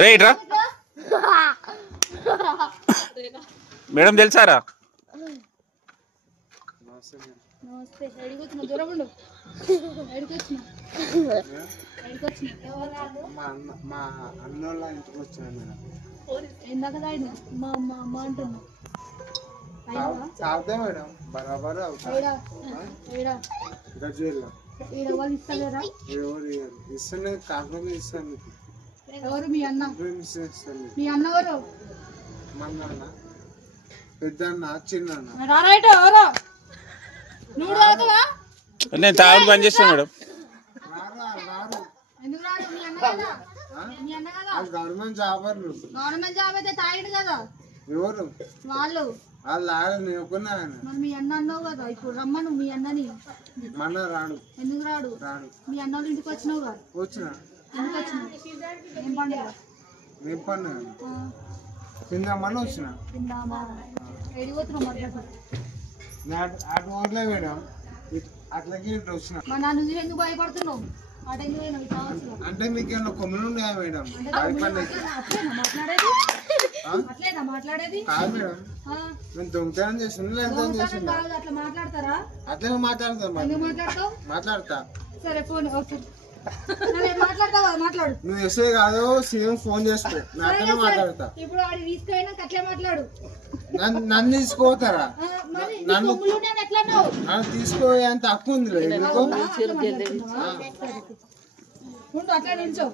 Right రా madam తెలుసారా? నమస్తే. ఎడికొచ్చిన దూరం ఉండు. ఎడికొచ్చిన మా అన్నోళ్ళ ఇంటికి వచ్చాను మేడం. ఇందాక తాగిన మా అమ్మ అమ్మ అంటున్నా. తాగుతా మేడం, బరాబర్ గజ్వేల్లో ఈడ వాళ్ళు ఇస్తలేరా? ఎవరు ఇస్తాను, కాకుండా ఇస్తాను మీకు. ఎవరు? మీ అన్న. ఇస్తాను. మీ అన్న ఎవరు? మా నాన్న, పెద్ద అన్న, చిన్న అన్న. రారైట్ ఎవరు? నువ్వు తాగుతావా? నేను తాగుడు బంద్ చేస్తాను మేడం. రారు. ఎందుకు రాడు? మీ అన్న కదా. మీ అన్న కదా. Government job. గవర్నమెంట్ జాబ్ అయితే తాగిడు కదా. ఎవరు వాళ్ళు? వాళ్ళు తాగదు, నేను ఒప్పుకున్నాను. మరి మీ అన్న అన్నావు కదా, ఇప్పుడు రమ్మను మీ అన్నని. మన రాడు. ఎందుకు రాడు? మీ అన్న వాళ్ళ ఇంటికి వచ్చినావు కదా. వచ్చిన. ఎందుకు వచ్చినావు? ఏం పండుగ? నేను పన్ను తిందామని వచ్చిన. తిందామా? ఎడిపోతున్నావు మరి? అటు ఓట్లే మేడం, అట్లకి ఇట్లా వచ్చిన. మా నాన్న ఎందుకు భయపడుతున్నావు? అటు ఎందుకు పోయినావు? కావచ్చు అంటే మీకు ఏమన్నా కొమ్ములు ఉన్నాయా మేడం? అట్లేదా మాట్లాడేది? కాదు మేడం, నేను దొంగతనం చేసిన లేదా చేసిన. అట్లా మాట్లాడతారా? అట్లనే మాట్లాడతా. ఎందుకు మాట్లాడతావు? మాట్లాడతా. సరే ఫోన్ ఓకే. మాట్లాడతావా? మాట్లాడు. నువ్వు ఎస్ఐ కాదు, సీఎం ఫోన్ చేసుకో, నేను అట్లనే మాట్లాడతా. ఇప్పుడు వాడి తీసుకుపోయినా అట్లే మాట్లాడు. నన్ను తీసుకోతారా? నన్ను తీసుకోయే అంత హక్కు ఉంది అట్లా నిల్చో.